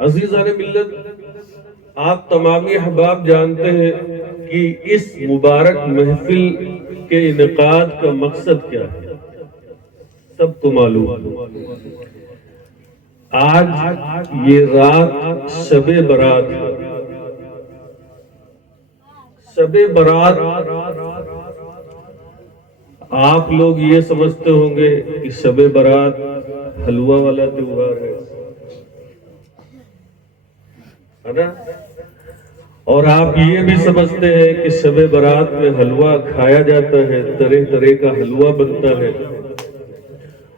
عزیزان ملت، آپ تمامی احباب جانتے ہیں کہ اس مبارک محفل کے انعقاد کا مقصد کیا ہے، سب کو معلوم ہے۔ آج یہ رات شب برات ہے۔ شب برات آپ لوگ یہ سمجھتے ہوں گے کہ شب برات حلوہ والا تہوار ہے نا؟ اور آپ یہ بھی سمجھتے ہیں کہ شب برات میں حلوہ کھایا جاتا ہے، طرح طرح کا حلوہ بنتا ہے،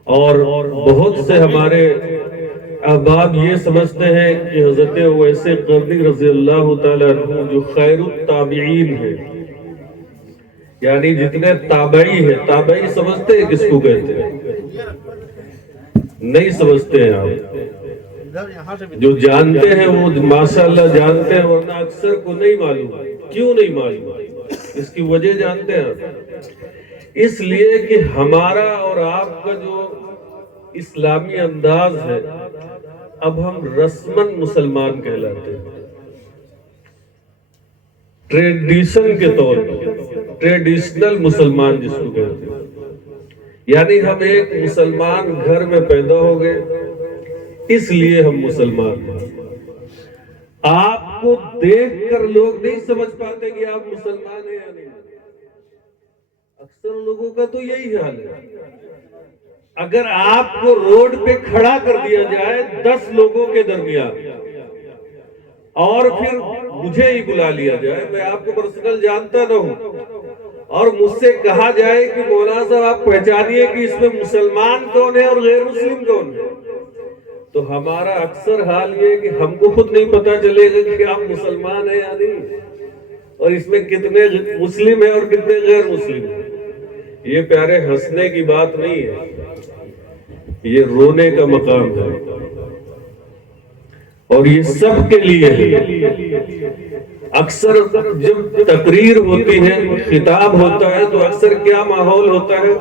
اور بہت سے ہمارے احباب یہ سمجھتے ہیں کہ حضرت اویس قرنی رضی اللہ تعالیٰ عنہ جو خیر التابعین ہیں، یعنی جتنے تابعی ہیں، تابعی سمجھتے ہیں کس کو کہتے ہیں؟ نہیں سمجھتے ہیں آپ؟ جو جانتے ہیں وہ ماشاءاللہ جانتے ہیں، ورنہ اکثر کو نہیں معلوم۔ کیوں نہیں معلوم؟ اس کی وجہ جانتے ہیں آپ؟ اس لیے کہ ہمارا اور آپ کا جو اسلامی انداز ہے، اب ہم رسمن مسلمان کہلاتے ہیں، ٹریڈیشن کے طور پر، ٹریڈیشنل مسلمان جس کو کہتے ہیں، یعنی ہم ایک مسلمان گھر میں پیدا ہو گئے، اس لیے ہم مسلمان ہیں۔ آپ کو دیکھ کر لوگ نہیں سمجھ پاتے کہ آپ مسلمان ہیں یا نہیں۔ اکثر لوگوں کا تو یہی حال ہے۔ اگر آپ کو روڈ پہ کھڑا کر دیا جائے 10 لوگوں کے درمیان، اور پھر مجھے ہی بلا لیا جائے، میں آپ کو پرسنل جانتا نہ ہوں، اور مجھ سے کہا جائے کہ مولانا صاحب آپ پہچانیے کہ اس میں مسلمان کون ہے اور غیر مسلم کون ہے، تو ہمارا اکثر حال یہ ہے کہ ہم کو خود نہیں پتا چلے گا کہ آپ مسلمان ہیں یا نہیں، اور اس میں کتنے مسلم ہیں اور کتنے غیر مسلم ہیں۔ یہ پیارے ہنسنے کی بات نہیں ہے، یہ رونے کا مقام ہے، اور یہ سب کے لیے ہے۔ اکثر جب تقریر ہوتی ہے، خطاب ہوتا ہے، تو اکثر کیا ماحول ہوتا ہے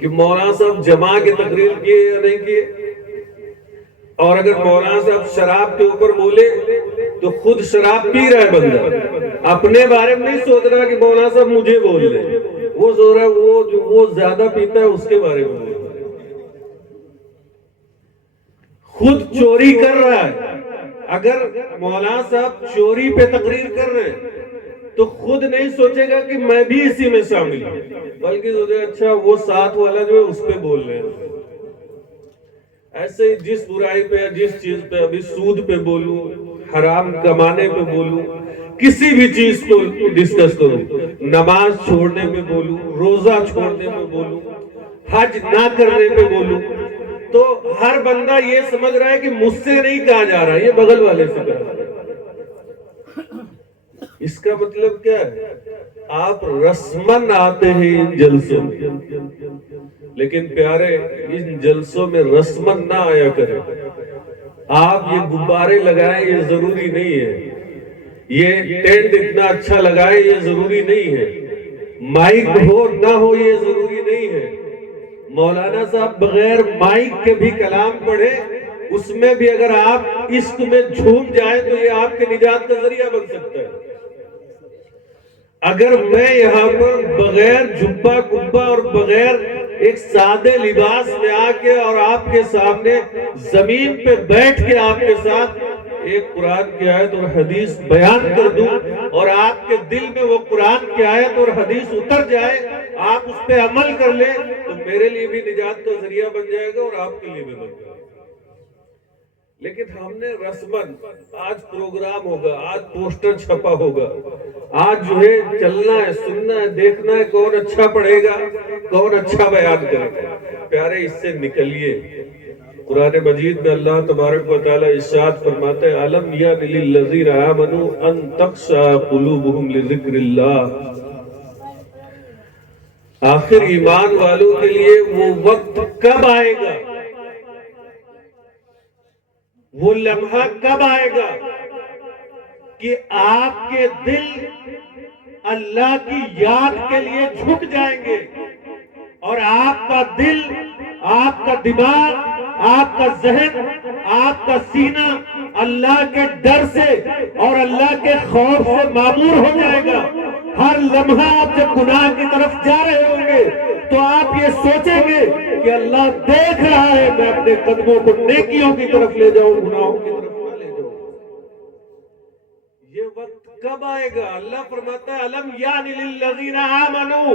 کہ مولانا صاحب جمع کے تقریر کیے یا نہیں کیے، اور اگر مولانا صاحب شراب کے اوپر بولے تو خود شراب پی رہا ہے بندہ، اپنے بارے میں نہیں سوچ رہا کہ مولانا صاحب مجھے بول رہے، وہ سوچ رہا ہے وہ زیادہ پیتا ہے اس کے بارے میں، خود چوری کر رہا ہے۔ اگر مولانا صاحب چوری پہ تقریر کر رہے ہیں تو خود نہیں سوچے گا کہ میں بھی اسی میں شامل ہوں، بلکہ سوچے گا اچھا وہ ساتھ والا جو ہے اس پہ بول رہے ہیں۔ ایسے ہی جس برائی پہ، جس چیز پہ، ابھی سود پہ بولوں، حرام کمانے پہ بولوں، کسی بھی چیز کو ڈسکس کروں، نماز چھوڑنے میں بولوں، روزہ چھوڑنے میں بولوں، حج نہ کرنے پہ بولوں، تو ہر بندہ یہ سمجھ رہا ہے کہ مجھ سے نہیں کہا جا رہا، یہ بغل والے سے کہا جا رہا ہے۔ اس کا مطلب کیا ہے؟ آپ رسمن آتے ہیں ان جلسوں میں، لیکن پیارے ان جلسوں میں رسمن نہ آیا کریں۔ آپ یہ غبارے لگائیں یہ ضروری نہیں ہے، یہ ٹینٹ اتنا اچھا لگائیں یہ ضروری نہیں ہے، مائک ہو نہ ہو یہ ضروری نہیں ہے۔ مولانا صاحب بغیر مائک کے بھی کلام پڑھے، اس میں بھی اگر آپ عشق میں جھوم جائیں تو یہ آپ کے نجات کا ذریعہ بن سکتا ہے۔ اگر میں یہاں پر بغیر جھبا کبا اور بغیر ایک سادے لباس میں آ کے اور آپ کے سامنے زمین پہ بیٹھ کے آپ کے ساتھ ایک قرآن کی آیت اور حدیث بیان کر دوں، اور آپ کے دل میں وہ قرآن کی آیت اور حدیث اتر جائے، آپ اس پہ عمل کر لیں، تو میرے لیے بھی نجات کا ذریعہ بن جائے گا اور آپ کے لیے بھی بن جائے گا۔ لیکن ہم نے رسمن، آج پروگرام ہوگا، آج پوسٹر چھپا ہوگا، آج جو ہے چلنا ہے، سننا ہے، دیکھنا ہے کون اچھا پڑھے گا، کون اچھا بیان کرے گا۔ پیارے اس سے نکلیے۔ قرآن مجید میں اللہ تبارک و تعالی ارشاد فرماتے ہیں أَلَمْ يَأْنِ لِلَّذِينَ آمَنُوا أَن تَخْشَعَ قُلُوبُهُمْ لِذِكْرِ اللَّهِ، آخر ایمان والوں کے لیے وہ وقت کب آئے گا، وہ لمحہ کب آئے گا کہ آپ کے دل اللہ کی یاد کے لیے جھک جائیں گے، اور آپ کا دل، آپ کا دماغ آپ کا ذہن، آپ کا سینہ اللہ کے ڈر سے اور اللہ کے خوف سے معمور ہو جائے گا۔ ہر لمحہ آپ جب گناہ کی طرف جا رہے ہوں گے تو آپ یہ سوچیں گے کہ اللہ دیکھ رہا ہے، میں اپنے قدموں کو نیکیوں کی طرف لے جاؤں، گناہوں کی طرف نہ لے جاؤں۔ یہ وقت کب آئے گا؟ اللہ فرماتا ہے الم یان للذین آمنوا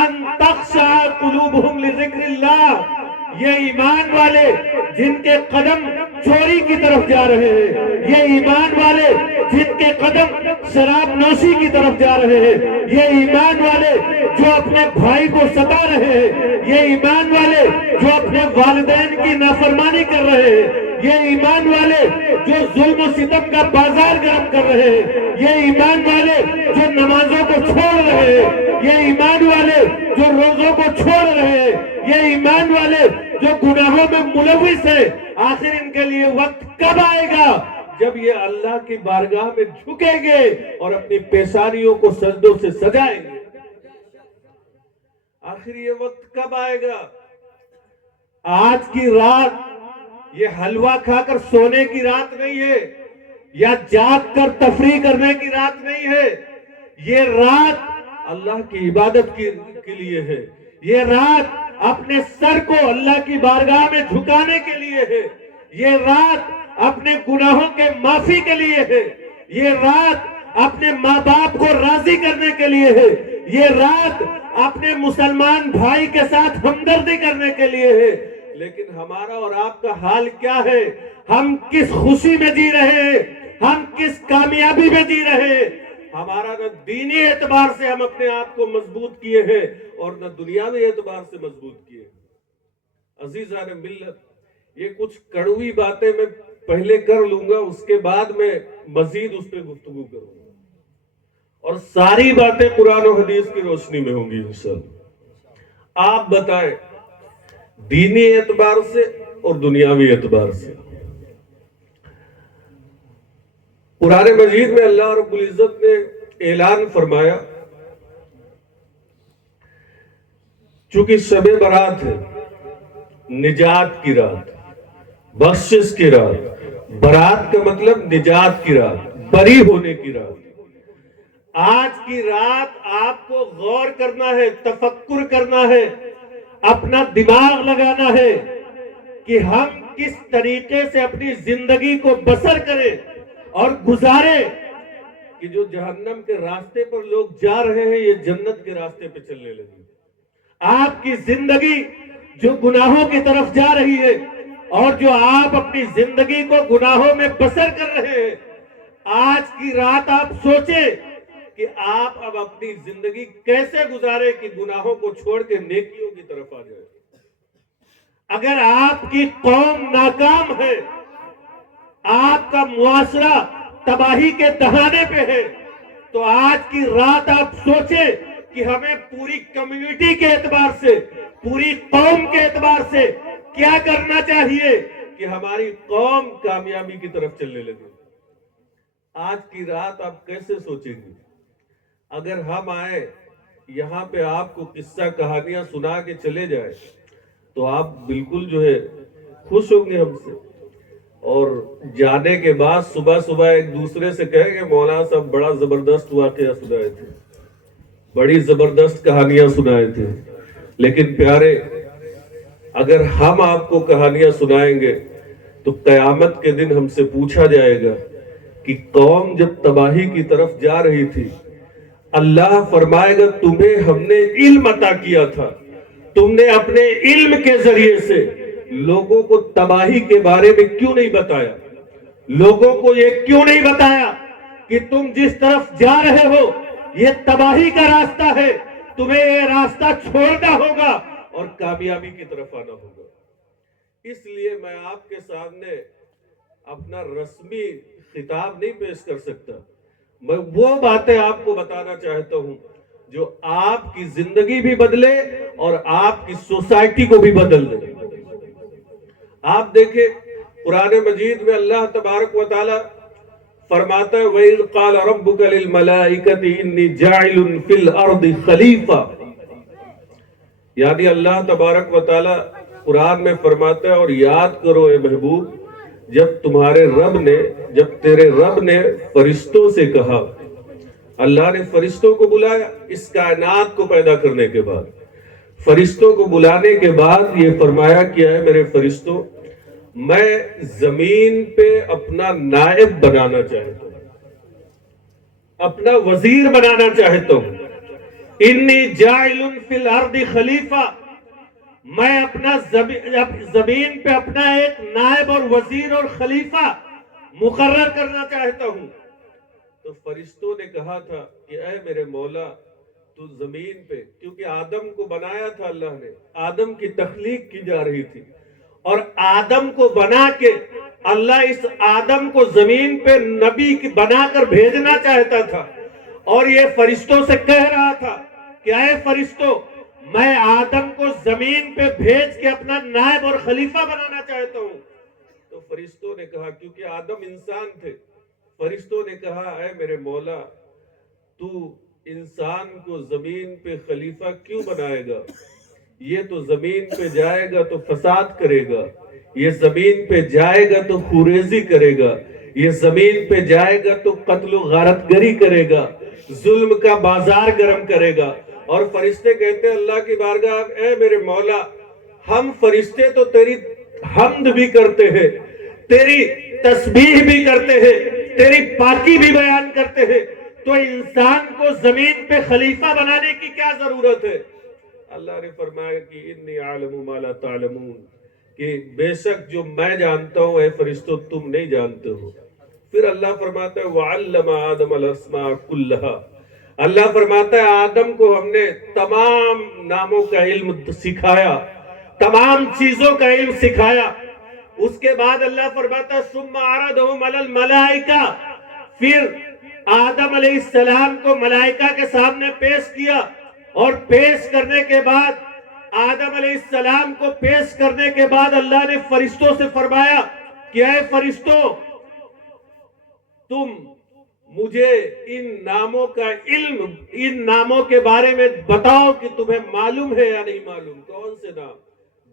ان تخشع قلوبہم لذکر اللہ۔ یہ ایمان والے جن کے قدم چوری کی طرف جا رہے ہیں، یہ ایمان والے جن کے قدم شراب نوشی کی طرف جا رہے ہیں، یہ ایمان والے جو اپنے بھائی کو ستا رہے ہیں، یہ ایمان والے جو اپنے والدین کی نافرمانی کر رہے ہیں، یہ ایمان والے جو ظلم و ستم کا بازار گرم کر رہے ہیں، یہ ایمان والے جو نمازوں کو چھوڑ رہے ہیں، یہ ایمان والے جو روزوں کو چھوڑ رہے ہیں، یہ ایمان والے جو گناہوں میں ملوث ہیں، آخر ان کے لیے وقت کب آئے گا جب یہ اللہ کی بارگاہ میں جھکیں گے اور اپنی پیشانیوں کو سجدوں سے سجائیں گے؟ آخر یہ وقت کب آئے گا؟ آج کی رات یہ حلوہ کھا کر سونے کی رات نہیں ہے، یا جاگ کر تفریح کرنے کی رات نہیں ہے۔ یہ رات اللہ کی عبادت کے لیے ہے، یہ رات اپنے سر کو اللہ کی بارگاہ میں جھکانے کے لیے ہے، یہ رات اپنے گناہوں کے معافی کے لیے ہے، یہ رات اپنے ماں باپ کو راضی کرنے کے لیے ہے، یہ رات اپنے مسلمان بھائی کے ساتھ ہمدردی کرنے کے لیے ہے۔ لیکن ہمارا اور آپ کا حال کیا ہے؟ ہم کس خوشی میں جی رہے ہیں؟ ہم کس کامیابی میں جی رہے ہیں؟ ہمارا نہ دینی اعتبار سے ہم اپنے آپ کو مضبوط کیے ہیں اور نہ دنیاوی اعتبار سے مضبوط کیے ہیں۔ عزیزان ملت، یہ کچھ کڑوی باتیں میں پہلے کر لوں گا، اس کے بعد میں مزید اس پہ گفتگو کروں گا، اور ساری باتیں قرآن و حدیث کی روشنی میں ہوں گی انشاءاللہ۔ آپ بتائیں، دینی اعتبار سے اور دنیاوی اعتبار سے، قرآن مجید میں اللہ رب العزت نے اعلان فرمایا، چونکہ شب برات ہے، نجات کی رات، بخشش کی رات، برات کا مطلب نجات کی رات، بری ہونے کی رات۔ آج کی رات آپ کو غور کرنا ہے، تفکر کرنا ہے، اپنا دماغ لگانا ہے کہ ہم کس طریقے سے اپنی زندگی کو بسر کریں اور گزارے، کہ جو جہنم کے راستے پر لوگ جا رہے ہیں یہ جنت کے راستے پہ چلنے لگے۔ آپ کی زندگی جو گناہوں کی طرف جا رہی ہے اور جو آپ اپنی زندگی کو گناہوں میں بسر کر رہے ہیں، آج کی رات آپ سوچیں کہ آپ اب اپنی زندگی کیسے گزارے کہ گناہوں کو چھوڑ کے نیکیوں کی طرف آ جائے۔ اگر آپ کی قوم ناکام ہے، آپ کا معاشرہ تباہی کے دہانے پہ ہے، تو آج کی رات آپ سوچیں کہ ہمیں پوری کمیونٹی کے اعتبار سے، پوری قوم کے اعتبار سے کیا کرنا چاہیے کہ ہماری قوم کامیابی کی طرف چلنے لگے۔ آج کی رات آپ کیسے سوچیں گے؟ اگر ہم آئے یہاں پہ آپ کو قصہ کہانیاں سنا کے چلے جائے تو آپ بالکل جو ہے خوش ہوں گے ہم سے، اور جانے کے بعد صبح صبح ایک دوسرے سے کہیں کہ مولانا صاحب بڑا زبردست واقعہ سنائے تھے، بڑی زبردست کہانیاں سنائے تھے۔ لیکن پیارے، اگر ہم آپ کو کہانیاں سنائیں گے تو قیامت کے دن ہم سے پوچھا جائے گا کہ قوم جب تباہی کی طرف جا رہی تھی، اللہ فرمائے گا تمہیں ہم نے علم عطا کیا تھا، تم نے اپنے علم کے ذریعے سے لوگوں کو تباہی کے بارے میں کیوں نہیں بتایا؟ لوگوں کو یہ کیوں نہیں بتایا کہ تم جس طرف جا رہے ہو یہ تباہی کا راستہ ہے، تمہیں یہ راستہ چھوڑنا ہوگا اور کامیابی کی طرف آنا ہوگا۔ اس لیے میں آپ کے سامنے اپنا رسمی خطاب نہیں پیش کر سکتا، میں وہ باتیں آپ کو بتانا چاہتا ہوں جو آپ کی زندگی بھی بدلے اور آپ کی سوسائٹی کو بھی بدل دے۔ آپ دیکھیں قرآن مجید میں اللہ تبارک و تعالی فرماتا ہے وَإِذْ قَالَ رَبُّكَ لِلْمَلَائِكَةِ إِنِّي جَاعِلٌ فِي الْأَرْضِ خَلِيفَةً، یعنی اللہ تبارک و تعالی قرآن میں فرماتا ہے اور یاد کرو اے محبوب جب تیرے رب نے فرشتوں سے کہا، اللہ نے فرشتوں کو بلایا اس کائنات کو پیدا کرنے کے بعد، فرشتوں کو بلانے کے بعد یہ فرمایا کہ اے میرے فرشتوں، میں زمین پہ اپنا نائب بنانا چاہتا ہوں، اپنا وزیر بنانا چاہتا ہوں، انی جاعل فی الارض خلیفہ، میں اپنا زمین پہ اپنا ایک نائب اور وزیر اور خلیفہ مقرر کرنا چاہتا ہوں۔ تو فرشتوں نے کہا تھا کہ اے میرے مولا تو زمین پہ، کیونکہ آدم کو بنایا تھا اللہ نے، آدم کی تخلیق کی جا رہی تھی، اور آدم کو بنا کے اللہ اس آدم کو زمین پہ نبی بنا کر بھیجنا چاہتا تھا، اور یہ فرشتوں سے کہہ رہا تھا کہ اے فرشتوں، میں آدم کو زمین پہ بھیج کے اپنا نائب اور خلیفہ بنانا چاہتا ہوں۔ تو فرشتوں نے کہا، کیونکہ آدم انسان تھے، فرشتوں نے کہا اے میرے مولا تو انسان کو زمین پہ خلیفہ کیوں بنائے گا؟ یہ تو زمین پہ جائے گا تو فساد کرے گا، یہ زمین پہ جائے گا تو خوریزی کرے گا، یہ زمین پہ جائے گا تو قتل و غارت گری کرے گا، ظلم کا بازار گرم کرے گا۔ اور فرشتے کہتے ہیں اللہ کی بارگاہ، اے میرے مولا ہم فرشتے تو تیری حمد بھی کرتے ہیں، تیری تسبیح بھی کرتے ہیں، تیری پاکی بھی بیان کرتے ہیں، تو انسان کو زمین پہ خلیفہ بنانے کی کیا ضرورت ہے؟ اللہ نے فرمایا کہ انی عالم ما لا تعلمون، کہ بے شک جو میں جانتا ہوں اے فرشتوں تم نہیں جانتے ہو۔ پھر اللہ فرماتا ہے وَعَلَّمَ آدَمَ الْأَسْمَاءَ كُلَّهَا، اللہ فرماتا ہے آدم کو ہم نے تمام ناموں کا علم سکھایا، تمام چیزوں کا علم سکھایا۔ اس کے بعد اللہ فرماتا ہے ثُمَّ عَرَضَهُمْ عَلَى الْمَلَائِكَةِ، پھر آدم علیہ السلام کو ملائکہ کے سامنے پیش کیا، اور پیش کرنے کے بعد آدم علیہ السلام کو پیش کرنے کے بعد اللہ نے فرشتوں سے فرمایا کہ اے فرشتوں، تم مجھے ان ناموں کا علم، ان ناموں کے بارے میں بتاؤ کہ تمہیں معلوم ہے یا نہیں معلوم۔ کون سے نام؟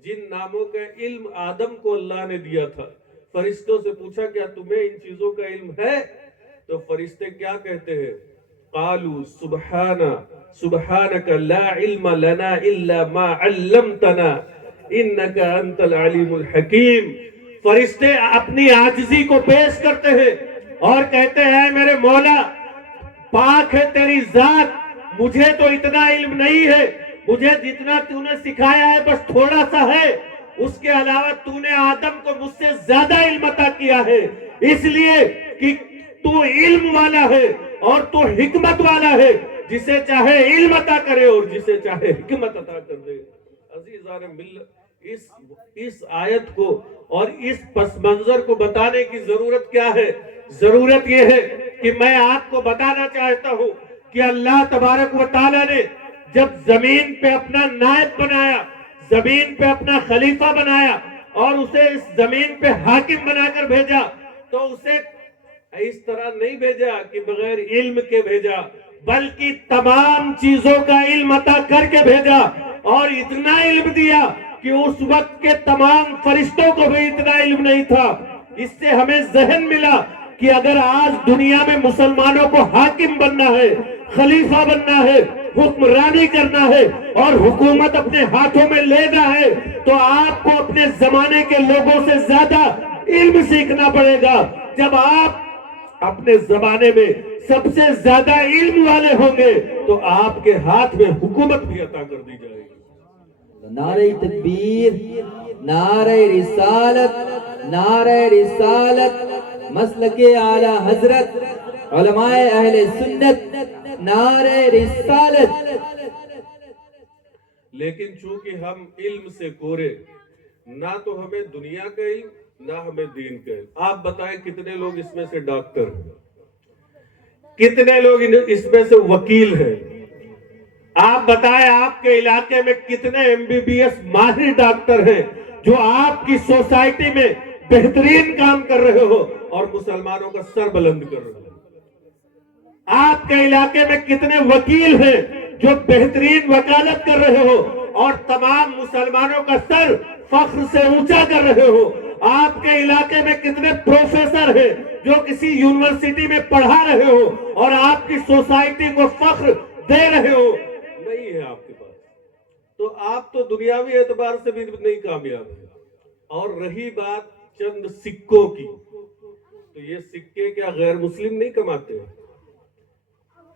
جن ناموں کا علم آدم کو اللہ نے دیا تھا۔ فرشتوں سے پوچھا کیا تمہیں ان چیزوں کا علم ہے؟ تو فرشتے کیا کہتے ہیں؟ قالوا سبحانك لا علم لنا الا ما علمتنا انك انت العلیم الحکیم۔ فرشتے اپنی عاجزی کو پیش کرتے ہیں اور کہتے ہیں اے میرے مولا پاک ہے تیری ذات، مجھے تو اتنا علم نہیں ہے، مجھے جتنا تو نے سکھایا ہے بس تھوڑا سا ہے، اس کے علاوہ تو نے آدم کو مجھ سے زیادہ علم عطا کیا ہے، اس لیے کہ تو علم والا ہے اور تو حکمت والا ہے، جسے چاہے علم عطا کرے اور جسے چاہے حکمت عطا کر دے۔ عزیزان ملت، اس آیت کو اور اس پس منظر کو بتانے کی ضرورت کیا ہے؟ ضرورت یہ ہے کہ میں آپ کو بتانا چاہتا ہوں کہ اللہ تبارک و تعالیٰ نے جب زمین پہ اپنا نائب بنایا، زمین پہ اپنا خلیفہ بنایا اور اسے اس زمین پہ حاکم بنا کر بھیجا، تو اسے اس طرح نہیں بھیجا کہ بغیر علم کے بھیجا، بلکہ تمام چیزوں کا علم عطا کر کے بھیجا، اور اتنا علم دیا کہ اس وقت کے تمام فرشتوں کو بھی اتنا علم نہیں تھا۔ اس سے ہمیں ذہن ملا کہ اگر آج دنیا میں مسلمانوں کو حاکم بننا ہے، خلیفہ بننا ہے، حکمرانی کرنا ہے اور حکومت اپنے ہاتھوں میں لینا ہے، تو آپ کو اپنے زمانے کے لوگوں سے زیادہ علم سیکھنا پڑے گا۔ جب آپ اپنے زمانے میں سب سے زیادہ علم والے ہوں گے تو آپ کے ہاتھ میں حکومت بھی عطا کر دی جائے گی۔ نعرہ تکبیر، نعرہ رسالت، نعرہ رسالت، مسلک اعلی حضرت، علماء اہل سنت، نعرہ رسالت۔ لیکن چونکہ ہم علم سے کورے، نہ تو ہمیں دنیا کا علم نہ ہمیں دین کا علم۔ آپ بتائیں کتنے لوگ اس میں سے ڈاکٹر ہیں، کتنے لوگ اس میں سے وکیل ہیں؟ آپ بتائیں آپ کے علاقے میں کتنے MBBS ماہر ڈاکٹر ہیں جو آپ کی سوسائٹی میں بہترین کام کر رہے ہو اور مسلمانوں کا سر بلند کر رہے ہو؟ آپ کے علاقے میں کتنے وکیل ہیں جو بہترین وکالت کر رہے ہو اور تمام مسلمانوں کا سر فخر سے اونچا کر رہے ہو. آپ کے علاقے میں کتنے پروفیسر ہیں جو کسی یونیورسٹی میں پڑھا رہے ہو اور آپ کی سوسائٹی کو فخر دے رہے ہو؟ نہیں ہے آپ کے پاس. تو آپ تو دنیاوی اعتبار سے بھی نہیں کامیاب ہیں. اور رہی بات چند سکوں کی، تو یہ سکے کیا غیر مسلم نہیں کماتے ہیں؟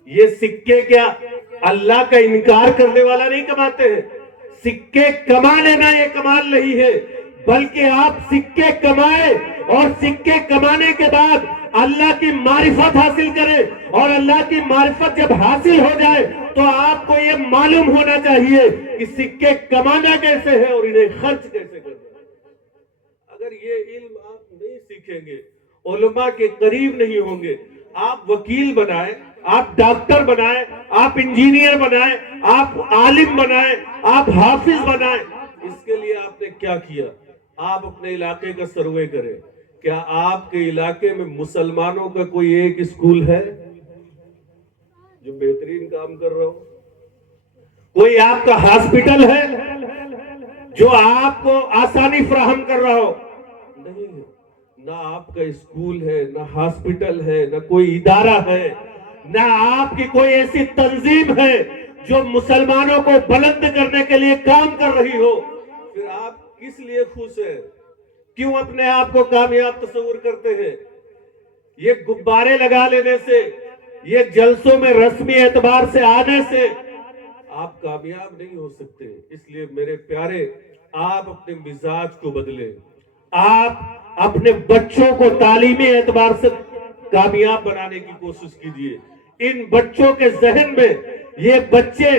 یہ سکے کیا اللہ کا انکار کرنے والا نہیں کماتے ہیں؟ سکے کما لینا یہ کمال نہیں ہے، بلکہ آپ سکے کمائے اور سکے کمانے کے بعد اللہ کی معرفت حاصل کریں، اور اللہ کی معرفت جب حاصل ہو جائے تو آپ کو یہ معلوم ہونا چاہیے کہ سکے کمانا کیسے ہے اور انہیں خرچ کیسے کرنا ہے. اگر یہ علم آپ نہیں سیکھیں گے، علماء کے قریب نہیں ہوں گے، آپ وکیل بنائیں، آپ ڈاکٹر بنائیں، آپ انجینئر بنائیں، آپ عالم بنائیں، آپ حافظ بنائیں، اس کے لیے آپ نے کیا کیا؟ آپ اپنے علاقے کا سروے کریں. کیا آپ کے علاقے میں مسلمانوں کا کوئی ایک اسکول ہے جو بہترین کام کر رہا ہو؟ کوئی آپ کا ہاسپٹل ہے جو آپ کو آسانی فراہم کر رہا ہو؟ نہیں ہے. نہ آپ کا اسکول ہے، نہ ہاسپٹل ہے، نہ کوئی ادارہ ہے، نہ آپ کی کوئی ایسی تنظیم ہے جو مسلمانوں کو بلند کرنے کے لیے کام کر رہی ہو. پھر آپ کس لیے خوش ہیں؟ کیوں اپنے آپ کو کامیاب تصور کرتے ہیں؟ یہ غبارے لگا لینے سے، یہ جلسوں میں رسمی اعتبار سے آنے سے آپ کامیاب نہیں ہو سکتے. اس لیے میرے پیارے، آپ اپنے مزاج کو بدلیں. آپ اپنے بچوں کو تعلیمی اعتبار سے کامیاب بنانے کی کوشش کیجیے. ان بچوں کے ذہن میں، یہ بچے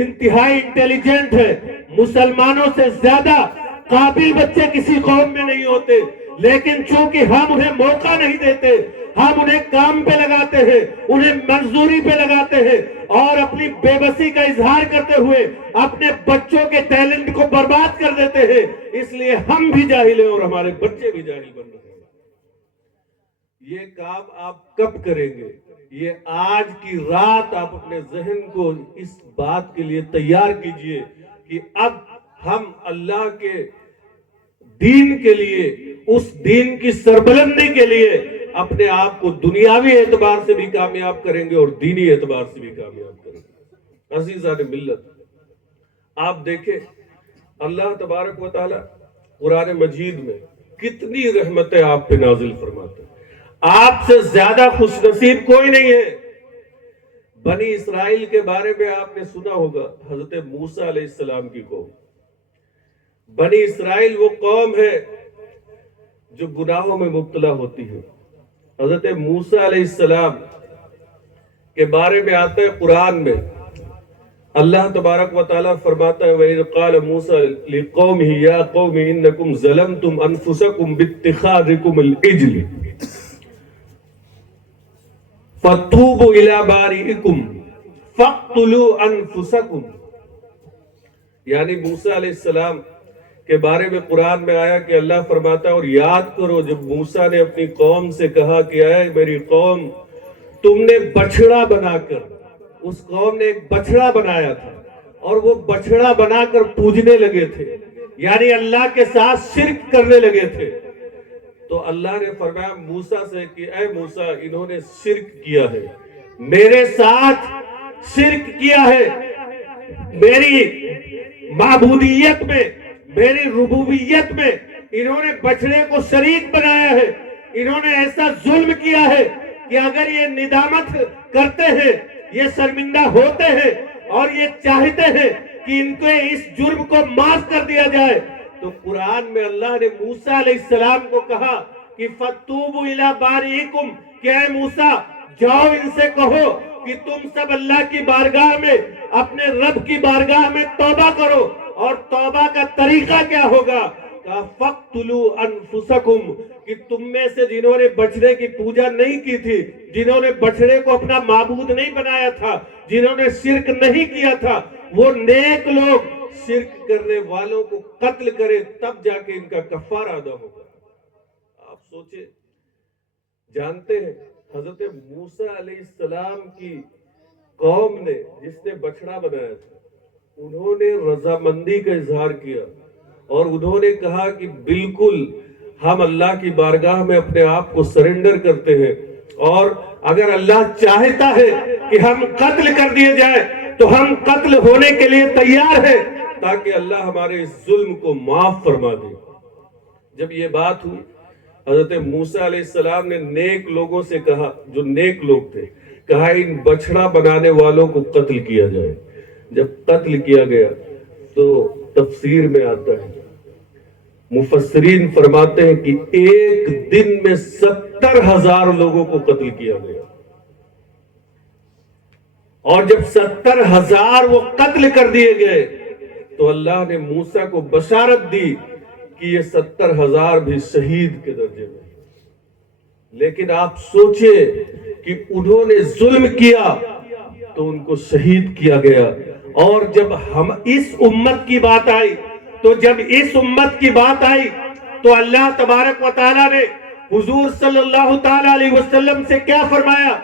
انتہائی انٹیلیجنٹ ہیں، مسلمانوں سے زیادہ قابل بچے کسی قوم میں نہیں ہوتے، لیکن چونکہ ہم انہیں موقع نہیں دیتے، ہم انہیں کام پہ لگاتے ہیں، انہیں مزدوری پہ لگاتے ہیں، اور اپنی بے بسی کا اظہار کرتے ہوئے اپنے بچوں کے ٹیلنٹ کو برباد کر دیتے ہیں. اس لیے ہم بھی جاہل ہیں اور ہمارے بچے بھی جاہل بن رہے ہیں. یہ کام آپ کب کریں گے؟ یہ آج کی رات آپ اپنے ذہن کو اس بات کے لیے تیار کیجئے کہ اب ہم اللہ کے دین کے لیے، اس دین کی سربلندی کے لیے اپنے آپ کو دنیاوی اعتبار سے بھی کامیاب کریں گے اور دینی اعتبار سے بھی کامیاب کریں گے. عزیزان ملت، آپ دیکھیں اللہ تبارک و تعالی قرآن مجید میں کتنی رحمتیں آپ پہ نازل فرماتے ہیں. آپ سے زیادہ خوش نصیب کوئی نہیں ہے. بنی اسرائیل کے بارے میں آپ نے سنا ہوگا، حضرت موسیٰ علیہ السلام کی قوم. بنی اسرائیل وہ قوم ہے جو گناہوں میں مبتلا ہوتی ہے. حضرت موسیٰ علیہ السلام کے بارے میں آتا ہے قرآن میں، اللہ تبارک و تعالیٰ فرماتا ہے وَإِذْ قَالَ مُوسَىٰ لِقَوْمِهِ يَا قَوْمِ إِنَّكُمْ ظَلَمْتُمْ أَنفُسَكُمْ بِاتِّخَاذِكُمُ الْعِجْلِ فَتُوبُوا إِلَىٰ بَارِئِكُمْ فَاقْتُلُوا أَنفُسَكُمْ. یعنی موسیٰ علیہ السلام کے بارے میں قرآن میں آیا کہ اللہ فرماتا ہے اور یاد کرو جب موسیٰ نے اپنی قوم سے کہا کہ اے میری قوم، تم نے بچڑا بنا کر، اس قوم نے ایک بچڑا بنایا تھا اور وہ بچڑا بنا کر پوجنے لگے تھے، یعنی اللہ کے ساتھ شرک کرنے لگے تھے. تو اللہ نے فرمایا موسیٰ سے کہ اے موسیٰ، انہوں نے شرک کیا ہے، میرے ساتھ شرک کیا ہے، میری معبودیت میں، میری ربوبیت میں انہوں نے بچڑے کو شریک بنایا ہے. انہوں نے ایسا ظلم کیا ہے کہ اگر یہ ندامت کرتے ہیں، یہ شرمندہ ہوتے ہیں اور یہ چاہتے ہیں کہ ان کو اس جرم کو معاف کر دیا جائے، تو قرآن میں اللہ نے موسیٰ علیہ السلام کو کہا کہ فَتُوبُوا إِلَىٰ بَارِئِكُمْ کہ اے موسیٰ جاؤ ان سے کہو کہ تم سب اللہ کی بارگاہ میں، اپنے رب کی بارگاہ میں توبہ کرو. اور توبہ کا طریقہ کیا ہوگا؟ کہا فَاقْتُلُوا أَنفُسَكُمْ کہ تم میں سے جنہوں نے بچڑے کی پوجا نہیں کی تھی، جنہوں نے بچڑے کو اپنا معبود نہیں بنایا تھا، جنہوں نے شرک نہیں کیا تھا، وہ نیک لوگ شرک کرنے والوں کو قتل کرے، تب جا کے ان کا کفارہ ادا ہوگا. آپ سوچیں، جانتے ہیں حضرت موسیٰ علیہ السلام کی قوم نے، جس نے بچڑا بنایا تھا، انہوں نے رضامندی کا اظہار کیا اور انہوں نے کہا کہ بالکل ہم اللہ کی بارگاہ میں اپنے آپ کو سرنڈر کرتے ہیں، اور اگر اللہ چاہتا ہے کہ ہم قتل کر دیے جائیں تو ہم قتل ہونے کے لیے تیار ہیں، تاکہ اللہ ہمارے اس ظلم کو معاف فرما دے۔ جب یہ بات ہوئی، حضرت موسیٰ علیہ السلام نے نیک لوگوں سے کہا، جو نیک لوگ تھے، کہا ان بچڑا بنانے والوں کو قتل کیا جائے۔ جب قتل کیا گیا تو تفسیر میں آتا ہے، مفسرین فرماتے ہیں کہ ایک دن میں 70,000 لوگوں کو قتل کیا گیا، اور جب 70,000 وہ قتل کر دیے گئے تو اللہ نے موسیٰ کو بشارت دی کہ یہ 70,000 بھی شہید کے درجے میں۔ لیکن آپ سوچیں کہ انہوں نے ظلم کیا تو ان کو شہید کیا گیا، اور جب ہم اس امت کی بات آئی تو اللہ تبارک و تعالیٰ نے حضور صلی اللہ تعالیٰ علیہ وسلم سے کیا فرمایا؟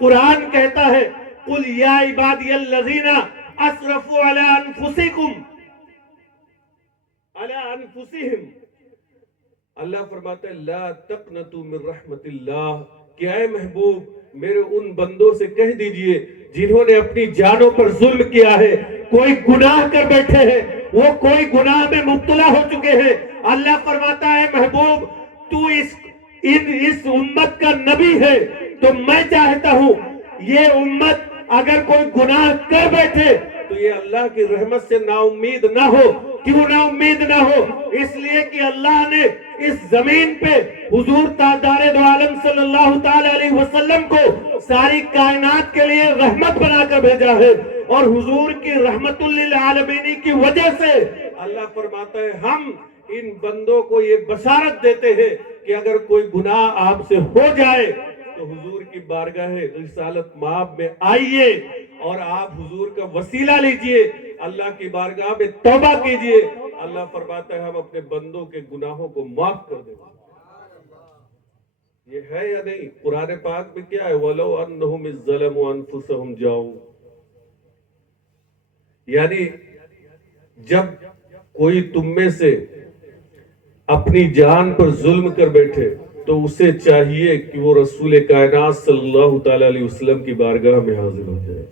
قرآن کہتا ہے قُلْ يَا عِبَادِيَ الَّذِينَ أَسْرَفُوا عَلَىٰ أَنفُسِهِمْ، اللہ فرماتا ہے لا تقنطوا من رحمت اللہ، کہ اے محبوب میرے ان بندوں سے کہہ دیجئے جنہوں نے اپنی جانوں پر ظلم کیا ہے، کوئی گناہ کر بیٹھے ہیں، وہ کوئی گناہ میں مبتلا ہو چکے ہیں، اللہ فرماتا ہے محبوب تو اس امت کا نبی ہے، تو میں چاہتا ہوں یہ امت اگر کوئی گناہ کر بیٹھے تو یہ اللہ کی رحمت سے نا امید نہ ہو۔ کیوں نا امید نہ ہو؟ اس لیے کہ اللہ نے اس زمین پہ حضور تاجدار دو عالم صلی اللہ تعالیٰ علیہ وسلم کو ساری کائنات کے لیے رحمت بنا کر بھیجا ہے، اور حضور کی رحمت للعالمین کی وجہ سے اللہ فرماتا ہے ہم ان بندوں کو یہ بشارت دیتے ہیں کہ اگر کوئی گناہ آپ سے ہو جائے تو حضور کی بارگاہ رسالت مآب میں آئیے اور آپ حضور کا وسیلہ لیجئے، اللہ کی بارگاہ میں توبہ کیجئے، اللہ فرماتا ہے ہم اپنے بندوں کے گناہوں کو معاف کر دیں گے۔ یہ ہے یا نہیں؟ قرآن پاک میں کیا ہے؟ وَلَوْ أَنَّهُمْ إِذْ ظَلَمُوا أَنفُسَهُمْ جَاءُوا، یعنی جب کوئی تم میں سے اپنی جان پر ظلم کر بیٹھے تو اسے چاہیے کہ وہ رسول کائنات صلی اللہ تعالیٰ علیہ وسلم کی بارگاہ میں حاضر ہو جائے۔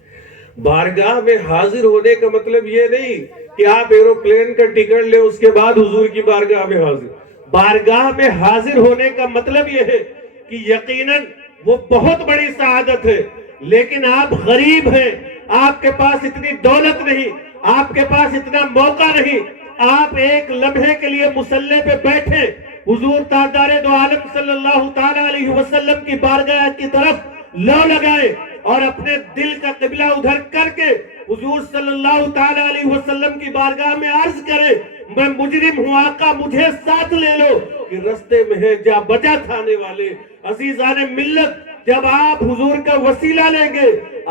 بارگاہ میں حاضر ہونے کا مطلب یہ نہیں کہ آپ ایروپلین کا ٹکٹ لیں اس کے بعد حضور کی بارگاہ میں حاضر۔ بارگاہ میں حاضر ہونے کا مطلب یہ ہے کہ یقیناً وہ بہت بڑی سعادت ہے، لیکن آپ غریب ہیں، آپ کے پاس اتنی دولت نہیں، آپ کے پاس اتنا موقع نہیں، آپ ایک لمحے کے لیے مصلی پہ بیٹھے حضور تاجدار دو عالم صلی اللہ تعالیٰ علیہ وسلم کی بارگاہ کی طرف لو لگائے اور اپنے دل کا قبلہ ادھر کر کے حضور صلی اللہ تعالیٰ علیہ وسلم کی بارگاہ میں عرض کرے میں مجرم ہوں آقا مجھے ساتھ لے لو، کہ رستے میں ہے جا بجا تھانے والے عزیزان ملت، جب آپ حضور کا وسیلہ لیں گے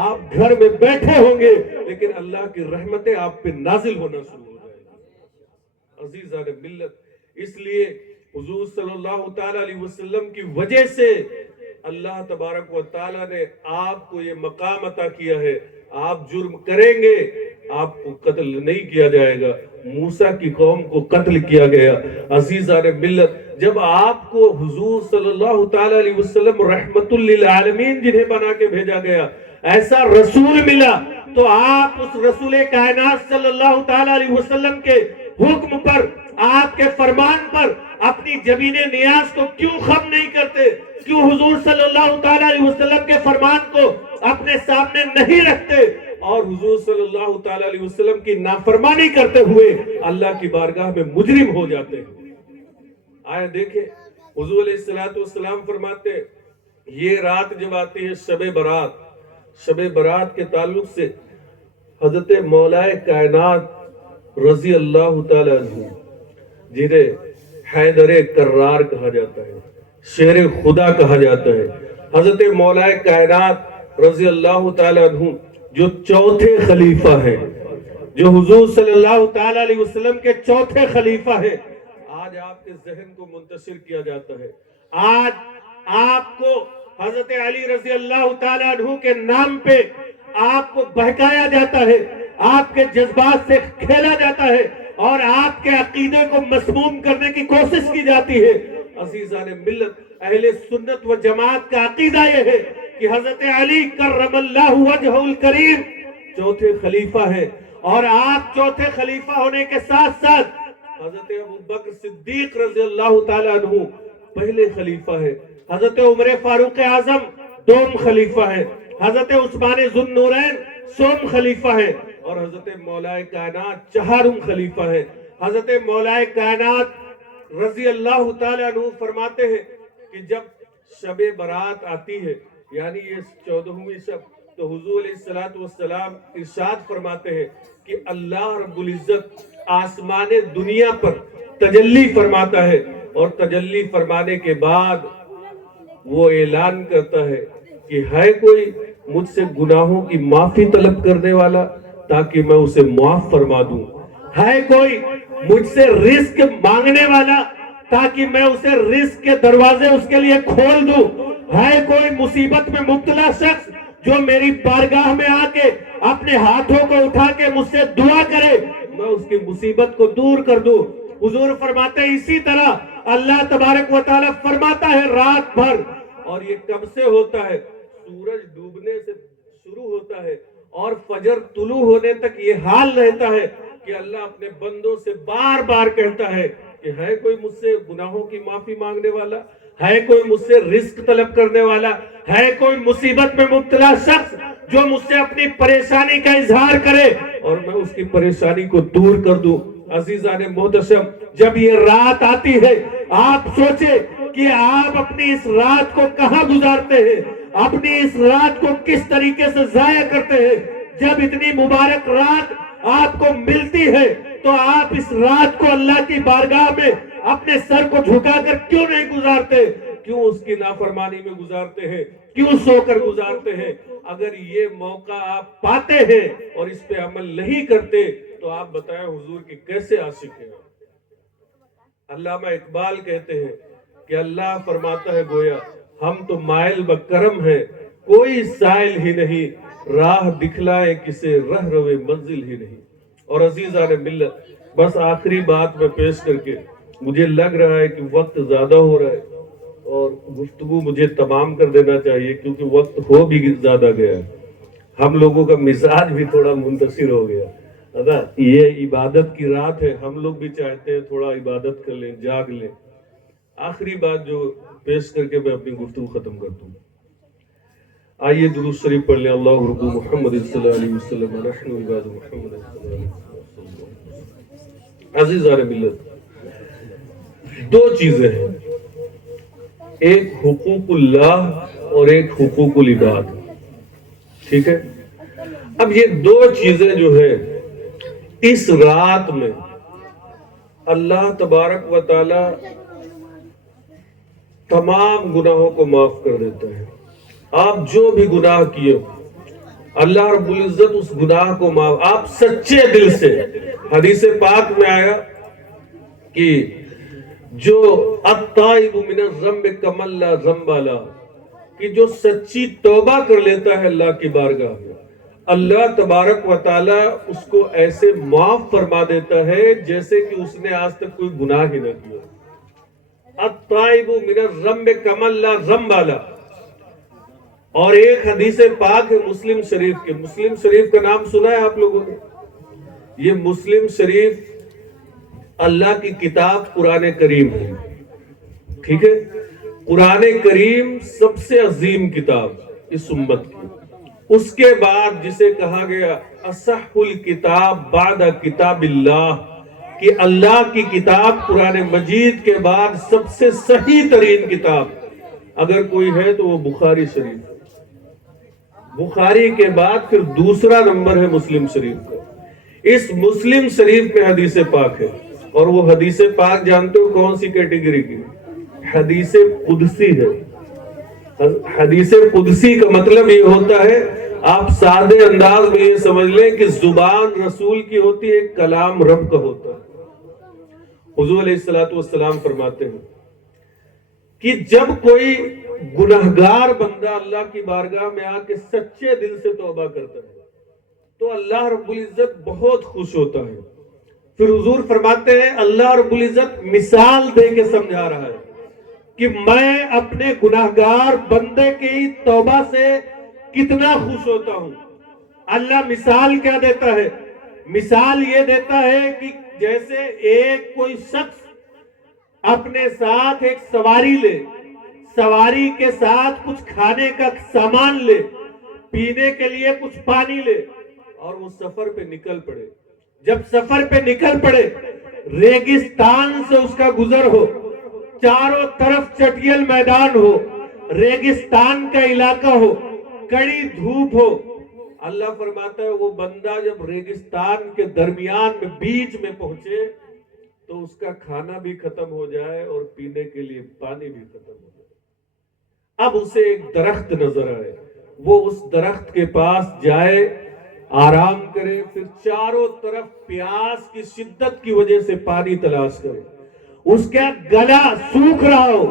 آپ گھر میں بیٹھے ہوں گے لیکن اللہ کی رحمتیں آپ پہ نازل ہونا شروع ہو جائیں گی۔ عزیزان ملت، اس لیے حضور صلی اللہ تعالیٰ علیہ وسلم کی وجہ سے اللہ تبارک و تعالیٰ نے آپ کو یہ مقام عطا کیا ہے، آپ جرم کریں گے آپ کو قتل نہیں کیا جائے گا۔ موسیٰ کی قوم کو قتل کیا گیا۔ عزیزان ملت، جب آپ کو حضور صلی اللہ تعالیٰ علیہ وسلم رحمت للعالمین جنہیں بنا کے بھیجا گیا ایسا رسول ملا، تو آپ اس رسول کائنات صلی اللہ تعالیٰ علیہ وسلم کے حکم پر، آپ کے فرمان پر اپنی جبین نیاز کو کیوں خم نہیں کرتے؟ کیوں حضور صلی اللہ تعالیٰ علیہ وسلم کے فرمان کو اپنے سامنے نہیں رکھتے اور حضور صلی اللہ تعالیٰ علیہ وسلم کی نافرمانی کرتے ہوئے اللہ کی بارگاہ میں مجرم ہو جاتے ہیں؟ آئے دیکھیں حضور علیہ السلام فرماتے ہیں یہ رات جب آتی ہے شب برات کے تعلق سے حضرت مولا کائنات رضی اللہ تعالیٰ عنہ جنہیں حیدر کرار کہا جاتا ہے، شیر خدا کہا جاتا ہے، حضرت مولا کائنات رضی اللہ تعالیٰ عنہ جو چوتھے خلیفہ ہیں، جو حضور صلی اللہ تعالیٰ علیہ وسلم کے چوتھے خلیفہ ہیں، آج آپ کے ذہن کو منتشر کیا جاتا ہے، آج آپ کو حضرت علی رضی اللہ تعالیٰ عنہ کے نام پہ آپ کو بہکایا جاتا ہے، آپ کے جذبات سے کھیلا جاتا ہے، اور آپ کے عقیدے کو مسموم کرنے کی کوشش کی جاتی ہے۔ عزیزان ملت، اہل سنت و جماعت کا عقیدہ یہ ہے کہ حضرت علی کرم اللہ وجہہ الکریم چوتھے خلیفہ ہیں، اور آپ چوتھے خلیفہ ہونے کے ساتھ ساتھ حضرت ابوبکر صدیق رضی اللہ تعالیٰ عنہ پہلے خلیفہ ہے، حضرت عمر فاروق اعظم دوم خلیفہ ہے، حضرت عثمان ذو النورین سوم خلیفہ ہے، اور حضرت مولا کائنات چہارم خلیفہ ہے۔ حضرت مولا کائنات رضی اللہ تعالیٰ عنہ فرماتے ہیں کہ جب شب برات آتی ہے، یعنی یہ 14ویں شب، تو حضور علیہ السلام ارشاد فرماتے ہیں کہ اللہ رب العزت آسمان دنیا پر تجلی فرماتا ہے، اور تجلی فرمانے کے بعد وہ اعلان کرتا ہے کہ ہے کوئی مجھ سے گناہوں کی معافی طلب کرنے والا تاکہ میں اسے معاف فرما دوں، ہے کوئی مجھ سے رزق مانگنے والا تاکہ میں اسے رزق کے دروازے اس کے لیے کھول دوں، ہے کوئی مصیبت میں مبتلا شخص جو میری بارگاہ میں آ کے اپنے ہاتھوں کو اٹھا کے مجھ سے دعا کرے، میں اس کی مصیبت کو دور کر دوں۔ حضور فرماتے ہیں اسی طرح اللہ تبارک و تعالیٰ فرماتا ہے رات بھر، اور یہ کب سے ہوتا ہے؟ سورج ڈوبنے سے شروع ہوتا ہے اور فجر طلوع ہونے تک یہ حال رہتا ہے کہ اللہ اپنے بندوں سے بار بار کہتا ہے کہ ہے کوئی مجھ سے گناہوں کی معافی مانگنے والا، ہے کوئی مجھ سے رزق طلب کرنے والا، ہے کوئی مصیبت میں مبتلا شخص جو مجھ سے اپنی پریشانی کا اظہار کرے اور میں اس کی پریشانی کو دور کر دوں۔ عزیزان محتشم، جب یہ رات آتی ہے، آپ سوچے کہ آپ اپنی اس رات کو کہاں گزارتے ہیں، اپنی اس رات کو کس طریقے سے ضائع کرتے ہیں۔ جب اتنی مبارک رات آپ کو ملتی ہے تو آپ اس رات کو اللہ کی بارگاہ میں اپنے سر کو جھکا کر کیوں نہیں گزارتے؟ کیوں اس کی نافرمانی میں گزارتے ہیں؟ کیوں سو کر گزارتے ہیں؟ اگر یہ موقع آپ پاتے ہیں اور اس پہ عمل نہیں کرتے تو آپ بتائیں حضور کی کیسے عاشق ہیں؟ علامہ اقبال کہتے ہیں کہ اللہ فرماتا ہے گویا ہم تو مائل بکرم ہیں، کوئی سائل ہی نہیں، راہ دکھلائے کسے رہ روے منزل ہی نہیں۔ اور عزیزان ملت، بس آخری بات میں پیش کر کے، مجھے لگ رہا ہے کہ وقت زیادہ ہو رہا ہے اور گفتگو مجھے تمام کر دینا چاہیے کیونکہ وقت ہو بھی زیادہ گیا ہے، ہم لوگوں کا مزاج بھی تھوڑا منتشر ہو گیا۔ یہ عبادت کی رات ہے، ہم لوگ بھی چاہتے ہیں تھوڑا عبادت کر لیں، جاگ لیں۔ آخری بات جو پیش کر کے میں اپنی گفتگو ختم کرتا ہوں، آئیے درود شریف پڑھ لیں۔ اللہ رب محمد صلی اللہ علیہ وسلم نحن عباد محمد صلی اللہ علیہ وسلم۔ عزیزان ملت، دو چیزیں ہیں، ایک حقوق اللہ اور ایک حقوق العباد، ٹھیک ہے؟ اب یہ دو چیزیں جو ہے اس رات میں اللہ تبارک و تعالی تمام گناہوں کو معاف کر دیتا ہے۔ آپ جو بھی گناہ کیے اللہ رب العزت اس گناہ کو معاف، آپ سچے دل سے، حدیث پاک میں آیا کہ جو التائب من الذنب کمن لا ذنب لہ، کہ جو سچی توبہ کر لیتا ہے اللہ کی بارگاہ میں، اللہ تبارک و تعالی اس کو ایسے معاف فرما دیتا ہے جیسے کہ اس نے آج تک کوئی گناہ ہی نہ کیا۔ التائب من الذنب کمن لا ذنب لہ۔ اور ایک حدیث پاک ہے مسلم شریف کے، مسلم شریف کا نام سنا ہے آپ لوگوں نے؟ یہ مسلم شریف اللہ کی کتاب قرآن کریم ہے، ٹھیک ہے؟ قرآن کریم سب سے عظیم کتاب اس امت کی، اس کے بعد جسے کہا گیا اصح الکتاب بعد کتاب اللہ، کہ اللہ کی کتاب قرآن مجید کے بعد سب سے صحیح ترین کتاب اگر کوئی ہے تو وہ بخاری شریف ہے۔ بخاری کے بعد پھر دوسرا نمبر ہے مسلم شریف کا۔ اس مسلم شریف میں حدیث پاک ہے، اور وہ حدیث پاک جانتے ہو کون سی کیٹیگری کی؟ حدیث قدسی ہے۔ حدیث قدسی کا مطلب یہ ہوتا ہے، آپ سادے انداز میں یہ سمجھ لیں کہ زبان رسول کی ہوتی ہے، کلام رب کا ہوتا ہے۔ حضور علیہ السلام فرماتے ہیں کہ جب کوئی گناہگار بندہ اللہ کی بارگاہ میں آ کے سچے دل سے توبہ کرتا ہے تو اللہ رب العزت بہت خوش ہوتا ہے، پھر حضور فرماتے ہیں اللہ رب العزت مثال دے کے سمجھا رہا ہے کہ میں اپنے گناہگار بندے کی توبہ سے کتنا خوش ہوتا ہوں۔ اللہ مثال کیا دیتا ہے؟ مثال یہ دیتا ہے کہ جیسے ایک کوئی شخص اپنے ساتھ ایک سواری لے، سواری کے ساتھ کچھ کھانے کا سامان لے، پینے کے لیے کچھ پانی لے، اور وہ سفر پہ نکل پڑے۔ جب سفر پہ نکل پڑے، ریگستان سے اس کا گزر ہو، چاروں طرف چٹیل میدان ہو، ریگستان کا علاقہ ہو، کڑی دھوپ ہو، اللہ فرماتا ہے وہ بندہ جب ریگستان کے درمیان میں بیچ میں پہنچے تو اس کا کھانا بھی ختم ہو جائے اور پینے کے لیے پانی بھی ختم ہو جائے۔ اب اسے ایک درخت نظر آئے، وہ اس درخت کے پاس جائے، آرام کرے، پھر چاروں طرف پیاس کی شدت کی وجہ سے پانی تلاش کرے۔ اس کا گلا سوکھ رہا ہو،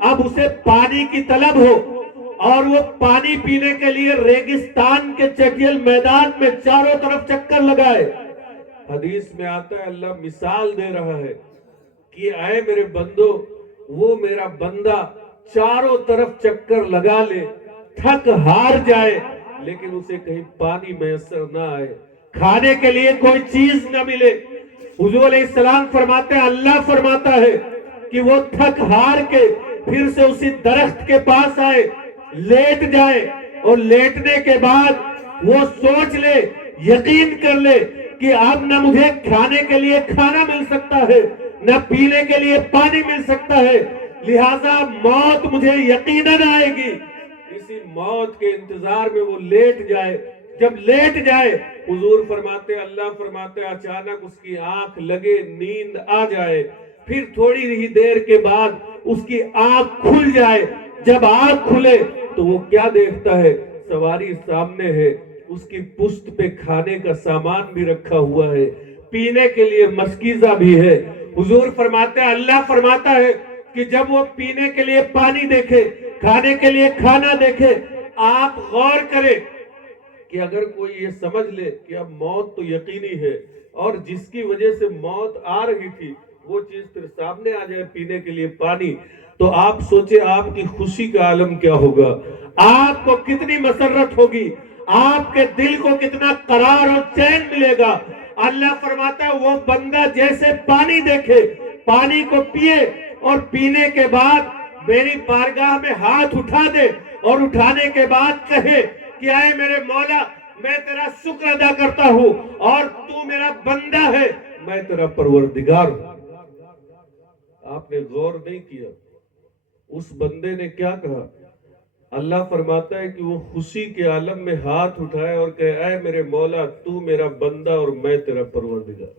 اب اسے پانی کی طلب ہو، اور وہ پانی پینے کے لیے ریگستان کے چٹیل میدان میں چاروں طرف چکر لگائے۔ حدیث میں آتا ہے اللہ مثال دے رہا ہے کہ اے میرے بندو، وہ میرا بندہ چاروں طرف چکر لگا لے، تھک ہار جائے، لیکن اسے کہیں پانی میسر نہ آئے، کھانے کے لیے کوئی چیز نہ ملے۔ حضور علیہ السلام فرماتے ہیں اللہ فرماتا ہے کہ وہ تھک ہار کے پھر سے اسی درخت کے پاس آئے، لیٹ جائے، اور لیٹنے کے بعد وہ سوچ لے، یقین کر لے کہ اب نہ مجھے کھانے کے لیے کھانا مل سکتا ہے، نہ پینے کے لیے پانی مل سکتا ہے، لہذا موت مجھے یقیناً آئے گی۔ اسی موت کے انتظار میں وہ لیٹ جائے۔ جب لیٹ جائے، حضور فرماتے اللہ فرماتے اچانک اس کی آنکھ لگے، نیند آ جائے، پھر تھوڑی ہی دیر کے بعد اس کی آنکھ کھل جائے۔ جب آنکھ کھلے تو وہ کیا دیکھتا ہے؟ سواری سامنے ہے، اس کی پشت پہ کھانے کا سامان بھی رکھا ہوا ہے، پینے کے لیے مشکیزہ بھی ہے۔ حضور فرماتے ہیں اللہ فرماتا ہے کہ جب وہ پینے کے لیے پانی دیکھے، کھانے کے لیے کھانا دیکھے، آپ غور کریں کہ اگر کوئی یہ سمجھ لے کہ اب موت تو یقینی ہے، اور جس کی وجہ سے موت آ رہی تھی وہ چیز پھر سامنے آ جائے، پینے کے لیے پانی، تو آپ سوچے آپ کی خوشی کا عالم کیا ہوگا، آپ کو کتنی مسرت ہوگی، آپ کے دل کو کتنا قرار اور چین ملے گا۔ اللہ فرماتا ہے وہ بندہ جیسے پانی دیکھے، پانی کو پیے، اور پینے کے بعد میری بارگاہ میں ہاتھ اٹھا دے، اور اٹھانے کے بعد کہے کہ اے میرے مولا میں تیرا شکر ادا کرتا ہوں، اور تو میرا بندہ ہے، میں تیرا پروردگار ہوں۔ آپ نے غور نہیں کیا اس بندے نے کیا کہا؟ اللہ فرماتا ہے کہ وہ خوشی کے عالم میں ہاتھ اٹھائے اور کہے اے میرے مولا تو میرا بندہ اور میں تیرا پروردگار۔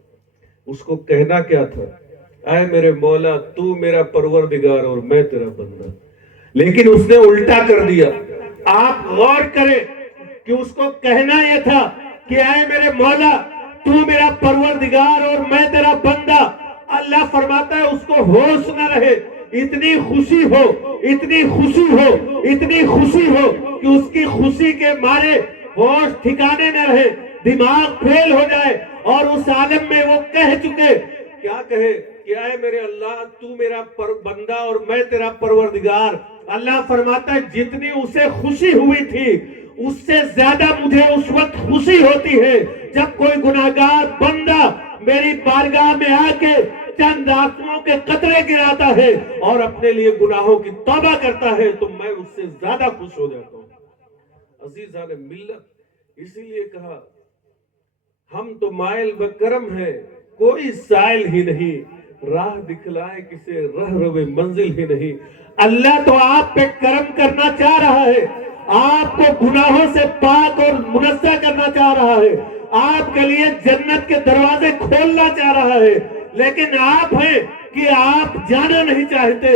اس کو کہنا کیا تھا؟ اے میرے مولا تو میرا پروردگار اور میں تیرا بندہ، لیکن اس نے الٹا کر دیا۔ آپ غور کریں کہ اس کو کہنا یہ تھا کہ اے میرے مولا تو میرا پروردگار اور میں تیرا بندہ۔ اللہ فرماتا ہے اس کو ہوش نہ رہے، اتنی خوشی ہو، اتنی خوشی ہو، اتنی خوشی ہو کہ اس کی خوشی کے مارے ہوش ٹھکانے نہ رہے، دماغ فیل ہو جائے، اور اس عالم میں وہ کہہ چکے، کیا کہے کہ اے میرے اللہ تو میرا بندہ اور میں تیرا پروردگار۔ اللہ فرماتا ہے جتنی اسے خوشی ہوئی تھی اس سے زیادہ مجھے اس وقت خوشی ہوتی ہے جب کوئی گناہگار بندہ میری بارگاہ میں آ کے چند آنسوؤں کے قطرے گراتا ہے اور اپنے لیے گناہوں کی توبہ کرتا ہے تو میں اس سے زیادہ خوش ہو جاتا ہوں۔ عزیزان ملت، اسی لیے کہا ہم تو مائل بکرم ہے، کوئی سائل ہی نہیں، راہ دکھلائے کسے رہ روے منزل ہی نہیں۔ اللہ تو آپ پہ کرم کرنا چاہ رہا ہے، آپ کو گناہوں سے پاک اور منزہ کرنا چاہ رہا ہے، آپ کے لیے جنت کے دروازے کھولنا چاہ رہا ہے، لیکن آپ ہیں کہ آپ جانا نہیں چاہتے،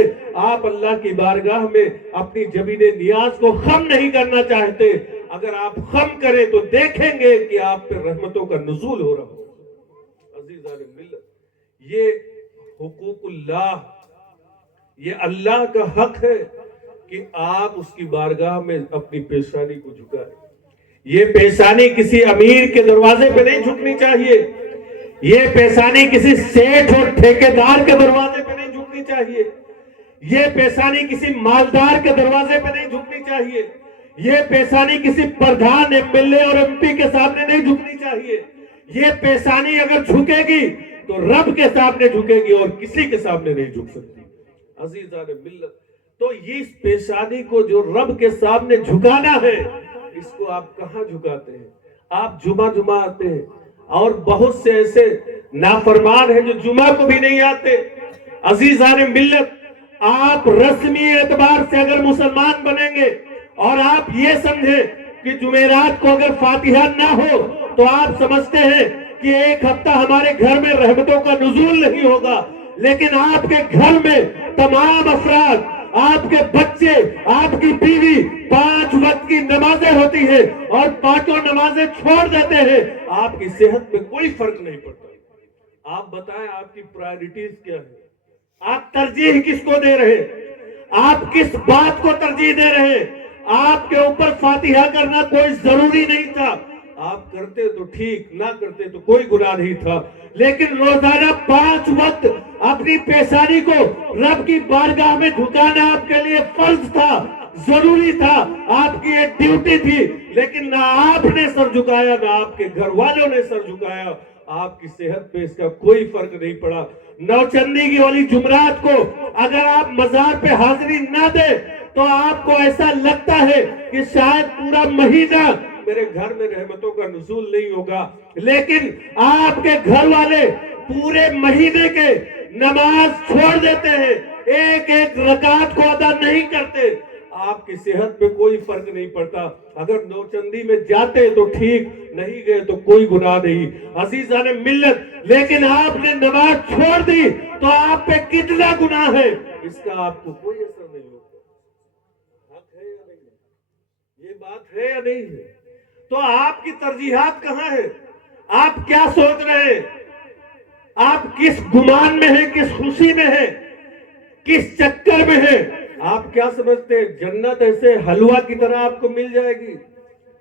آپ اللہ کی بارگاہ میں اپنی جبین نیاز کو خم نہیں کرنا چاہتے۔ اگر آپ خم کریں تو دیکھیں گے کہ آپ پر رحمتوں کا نزول ہو رہا ہو۔ عزیزان ملت، یہ حقوق اللہ، یہ اللہ کا حق ہے کہ آپ اس کی بارگاہ میں اپنی پیشانی کو جھکائیں۔ یہ پیشانی کسی امیر کے دروازے پہ نہیں جھکنی چاہیے، یہ پیشانی کسی سیٹھ اور ٹھیکیدار کے دروازے پہ نہیں جھکنی چاہیے. یہ پیشانی کسی مالدار کے دروازے پہ نہیں جھکنی چاہیے. یہ پیشانی کسی پردھان MLA اور MP کے سامنے نہیں جھکنی چاہیے. یہ پیشانی اگر جھکے گی تو رب کے سامنے جھکے گی اور کسی کے سامنے نہیں جھک سکتی. عزیزان ملت، تو یہ اس پیشانی کو جو رب کے سامنے جھکانا ہے، اس کو آپ کہاں جھکاتے ہیں؟ آپ جمعہ آتے ہیں، اور بہت سے ایسے نافرمان ہیں جو جمعہ کو بھی نہیں آتے. عزیزان ملت، آپ رسمی اعتبار سے اگر مسلمان بنیں گے اور آپ یہ سمجھیں کہ جمعرات کو اگر فاتحہ نہ ہو تو آپ سمجھتے ہیں کہ ایک ہفتہ ہمارے گھر میں رحمتوں کا نزول نہیں ہوگا. لیکن آپ کے گھر میں تمام افراد، آپ کے بچے، آپ کی بیوی 5 وقت کی نمازیں ہوتی ہیں اور 5 نمازیں چھوڑ دیتے ہیں. آپ کی صحت میں کوئی فرق نہیں پڑتا. آپ بتائیں آپ کی پرائرٹیز کیا ہے؟ آپ ترجیح کس کو دے رہے ہیں؟ آپ کس بات کو ترجیح دے رہے ہیں؟ آپ کے اوپر فاتحہ کرنا کوئی ضروری نہیں تھا. آپ کرتے تو ٹھیک، نہ کرتے تو کوئی گناہ نہیں تھا. لیکن روزانہ 5 وقت اپنی پیشانی کو رب کی بارگاہ میں جھکانا آپ کے لیے فرض تھا، ضروری تھا، آپ کی ایک ڈیوٹی تھی. لیکن نہ آپ نے سر جھکایا، نہ آپ کے گھر والوں نے سر جھکایا. آپ کی صحت پہ اس کا کوئی فرق نہیں پڑا. نوچندی کی والی جمعرات کو اگر آپ مزار پہ حاضری نہ دیں تو آپ کو ایسا لگتا ہے کہ شاید پورا مہینہ میرے گھر میں رحمتوں کا نزول نہیں ہوگا. لیکن آپ کے گھر والے پورے مہینے کے نماز چھوڑ دیتے ہیں، ایک ایک رکعت کو ادا نہیں کرتے. آپ کی صحت پہ کوئی فرق نہیں پڑتا. اگر نوچندی میں جاتے تو ٹھیک، نہیں گئے تو کوئی گناہ نہیں. عزیزان ملت، لیکن آپ نے نماز چھوڑ دی تو آپ پہ کتنا گناہ ہے، اس کا آپ کو کوئی اثر نہیں ہوتا. حق ہے یا نہیں؟ یہ بات ہے یا نہیں ہے؟ تو آپ کی ترجیحات کہاں ہیں؟ آپ کیا سوچ رہے ہیں؟ آپ کس گمان میں ہیں، کس خوشی میں ہیں، کس چکر میں ہیں؟ آپ کیا سمجھتے ہیں جنت ایسے حلوہ کی طرح آپ کو مل جائے گی؟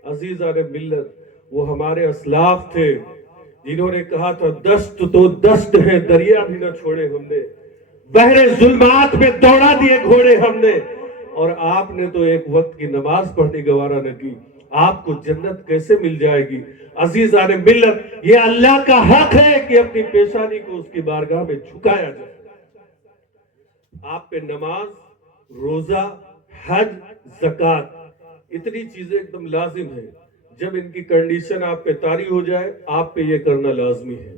عزیزان ملت، وہ ہمارے اسلاف تھے جنہوں نے کہا تھا دست تو دست ہے، دریا بھی نہ چھوڑے ہم نے، بحر ظلمات میں دوڑا دیے گھوڑے ہم نے. اور آپ نے تو ایک وقت کی نماز پڑھنے گوارا نہ کی. آپ کو جنت کیسے مل جائے گی؟ عزیزان ملت، یہ اللہ کا حق ہے کہ اپنی پیشانی کو اس کی بارگاہ میں جھکایا جائے. آپ پہ نماز، روزہ، حج، زکوٰۃ، اتنی چیزیں ایک دم لازم ہیں. جب ان کی کنڈیشن آپ پہ طاری ہو جائے، آپ پہ یہ کرنا لازمی ہے.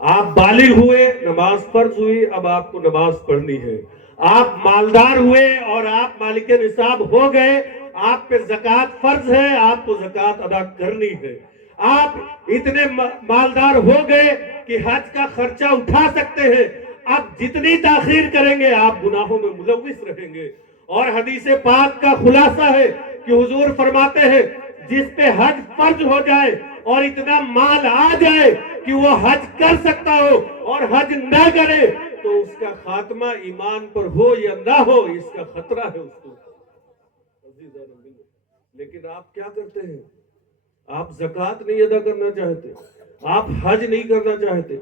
آپ بالغ ہوئے، نماز فرض ہوئی، اب آپ کو نماز پڑھنی ہے. آپ مالدار ہوئے اور آپ مالک نصاب ہو گئے، آپ پہ زکوٰۃ فرض ہے، آپ کو زکوٰۃ ادا کرنی ہے. آپ اتنے مالدار ہو گئے کہ حج کا خرچہ اٹھا سکتے ہیں، اب جتنی تاخیر کریں گے آپ گناہوں میں ملوث رہیں گے. اور حدیث پاک کا خلاصہ ہے کہ حضور فرماتے ہیں جس پہ حج فرض ہو جائے اور اتنا مال آ جائے کہ وہ حج کر سکتا ہو اور حج نہ کرے تو اس کا خاتمہ ایمان پر ہو یا نہ ہو، اس کا خطرہ ہے اس کو. لیکن آپ کیا کرتے ہیں؟ آپ زکوٰۃ نہیں ادا کرنا چاہتے، آپ حج نہیں کرنا چاہتے،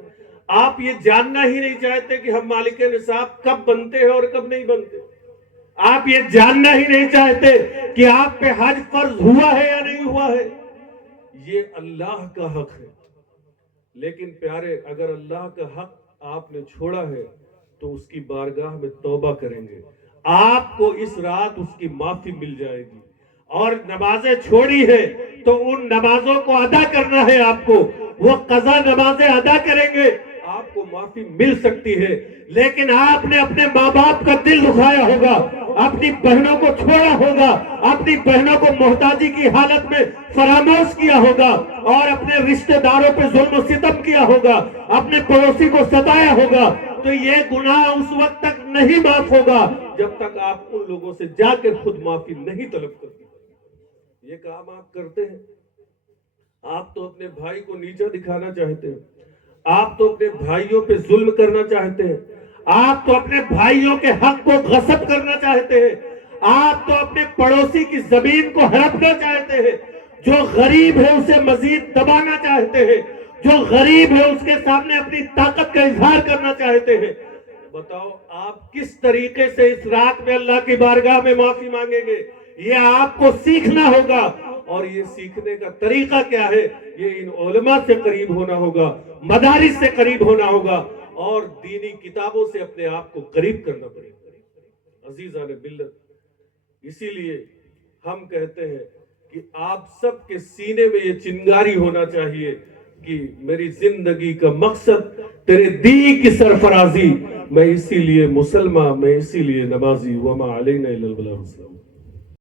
آپ یہ جاننا ہی نہیں چاہتے کہ ہم مالک نصاب کب بنتے ہیں اور کب نہیں بنتے. آپ یہ جاننا ہی نہیں چاہتے کہ آپ پہ حج فرض ہوا ہے یا نہیں ہوا ہے. یہ اللہ کا حق ہے. لیکن پیارے، اگر اللہ کا حق آپ نے چھوڑا ہے تو اس کی بارگاہ میں توبہ کریں گے. آپ کو اس رات اس کی معافی مل جائے گی. اور نمازیں چھوڑی ہے تو ان نمازوں کو ادا کرنا ہے. آپ کو وہ قضا نمازیں ادا کریں گے، آپ کو معافی مل سکتی ہے. لیکن آپ نے اپنے ماں باپ کا دل دکھایا ہوگا، اپنی بہنوں کو چھوڑا ہوگا، اپنی بہنوں کو محتاجی کی حالت میں فراموش کیا ہوگا، اور اپنے رشتہ داروں پہ ظلم و ستم کیا ہوگا، اپنے پڑوسی کو ستایا ہوگا، تو یہ گناہ اس وقت تک نہیں معاف ہوگا جب تک آپ ان لوگوں سے جا کے خود معافی نہیں طلب کرتے. یہ کام آپ کرتے ہیں. آپ تو اپنے بھائی کو نیچا دکھانا چاہتے ہیں، آپ تو اپنے بھائیوں پہ ظلم کرنا چاہتے ہیں، آپ تو اپنے بھائیوں کے حق کو غصب کرنا چاہتے ہیں، آپ تو اپنے پڑوسی کی زمین کو ہڑپنا چاہتے ہیں، جو غریب ہے اسے مزید دبانا چاہتے ہیں، جو غریب ہے اس کے سامنے اپنی طاقت کا اظہار کرنا چاہتے ہیں. بتاؤ آپ کس طریقے سے اس رات میں اللہ کی بارگاہ میں معافی مانگیں گے؟ یہ آپ کو سیکھنا ہوگا. اور یہ سیکھنے کا طریقہ کیا ہے؟ یہ ان علماء سے قریب ہونا ہوگا، مدارس سے قریب ہونا ہوگا، اور دینی کتابوں سے اپنے آپ کو قریب کرنا پڑے گا. عزیزان ملت، اسی لیے ہم کہتے ہیں کہ آپ سب کے سینے میں یہ چنگاری ہونا چاہیے کہ میری زندگی کا مقصد تیرے دین کی سرفرازی، میں اسی لیے مسلمان، میں اسی لیے نمازی، وما علینا الا البلاغ.